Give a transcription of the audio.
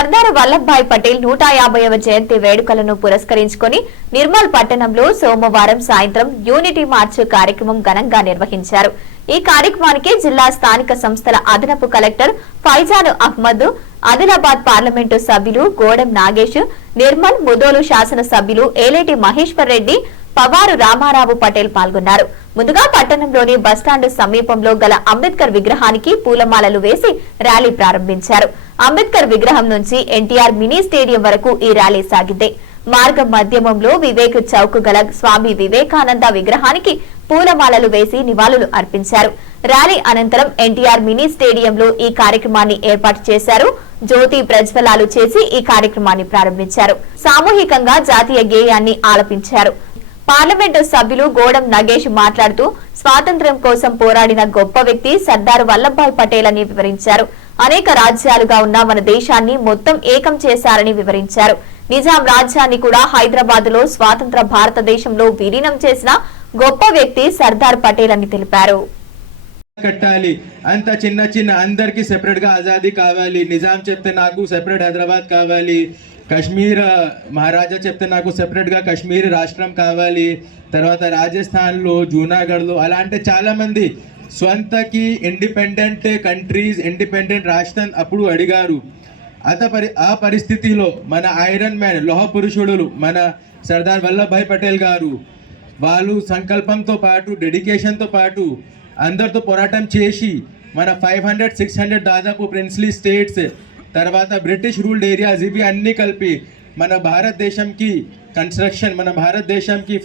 సర్దార్ వల్లభాయ్ పటేల్ నూట యాభైవ జయంతి వేడుకలను పురస్కరించుకొని నిర్మల్ పట్టణంలో సోమవారం సాయంత్రం యూనిటీ మార్చ్ కార్యక్రమం ఘనంగా నిర్వహించారు. ఈ కార్యక్రమానికి జిల్లా స్థానిక సంస్థల అదనపు కలెక్టర్ ఫైజాన్ అహ్మద్ ఆదిలాబాద్ పార్లమెంటు సభ్యులు గోడెం నాగేష్ నిర్మల్ ముదోలు శాసన సభ్యులు ఏలేటి మహేశ్వర్ రెడ్డి పవారు రామారావు పటేల్ పాల్గొన్నారు. ముందుగా పట్టణంలోని బస్టాండ్ సమీపంలో గల అంబేద్కర్ విగ్రహానికి పూలమాలలు వేసి ర్యాలీ ప్రారంభించారు. అంబేద్కర్ విగ్రహం నుంచి ఎన్టీఆర్ మినీ స్టేడియం వరకు ఈ ర్యాలీ సాగింది. మార్గం మధ్యమంలో వివేక్ చౌక్ గల స్వామి వివేకానంద విగ్రహానికి పూలమాలలు వేసి నివాళులు అర్పించారు. ర్యాలీ అనంతరం ఎన్టీఆర్ మినీ స్టేడియంలో ఈ కార్యక్రమాన్ని ఏర్పాటు చేశారు. జ్యోతి ప్రజ్వలాలు చేసి ఈ కార్యక్రమాన్ని ప్రారంభించారు. సామూహికంగా జాతీయ గేయాన్ని ఆలపించారు. పార్లమెంటు సభ్యులు గోడం నగేష్ మాట్లాడుతూ స్వాతంత్ర్యం కోసం పోరాడిన గొప్ప వ్యక్తి సర్దార్ వల్లభాయ్ పటేల్ అని వివరించారు. అనేక రాజ్యాలుగా ఉన్న మన దేశాన్ని మొత్తం ఏకం చేశారని వివరించారు. నిజాం రాజ్యాన్ని కూడా హైదరాబాద్లో స్వాతంత్ర భారతదేశంలో విలీనం చేసిన గొప్ప వ్యక్తి సర్దార్ పటేల్ అని తెలిపారు. కట్టాలి. అంత చిన్న చిన్న అందరికి సెపరేట్గా ఆజాదీ కావాలి. నిజాం చెప్తే నాకు సెపరేట్ హైదరాబాద్ కావాలి. కాశ్మీర్ మహారాజా చెప్తే నాకు సెపరేట్గా కాశ్మీర్ రాష్ట్రం కావాలి. తర్వాత రాజస్థాన్లో జూనాగఢ్లో అలా చాలా మంది స్వంతకి ఇండిపెండెంట్ కంట్రీస్ ఇండిపెండెంట్ రాష్ట్రం అప్పుడు అడిగారు. అత పరి ఆ పరిస్థితిలో మన ఐరన్ మ్యాన్ లోహ పురుషుడులు మన సర్దార్ వల్లభాయ్ పటేల్ గారు వాళ్ళు సంకల్పంతో పాటు డెడికేషన్తో పాటు అందరితో పోరాటం చేసి మన ఫైవ్ హండ్రెడ్ సిక్స్ హండ్రెడ్ దాదాపు ప్రిన్స్లీ స్టేట్స్ తర్వాత బ్రిటిష్ రూల్డ్ ఏరియాస్ ఇవి అన్నీ కలిపి మన భారతదేశంకి కన్స్ట్రక్షన్ మన భారతదేశంకి